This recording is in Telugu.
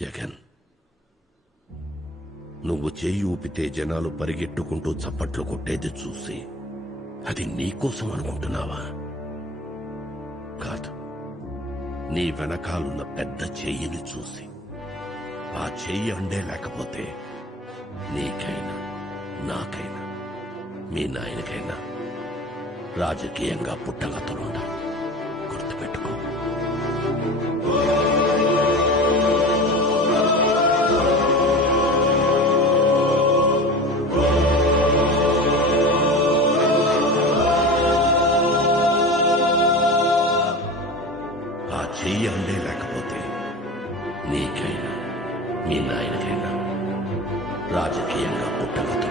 జగన్. నువ్వు చేయి ఊపితే జనాలు పరిగెట్టుకుంటూ చప్పట్లు కొట్టేది చూసి అది నీకోసం అనుకుంటున్నావా? కాదు. నీ వెనకాలున్న పెద్ద చెయ్యిని చూసి. ఆ చెయ్యి అండే లేకపోతే నీకైనా నాకైనా మీ నాయనకైనా రాజకీయంగా పుట్టగతులుండవు ఆ చెయ్యి లేకపోతే నీకైనా మీ నాయనకైనా రాజకీయంగా పుట్టగదు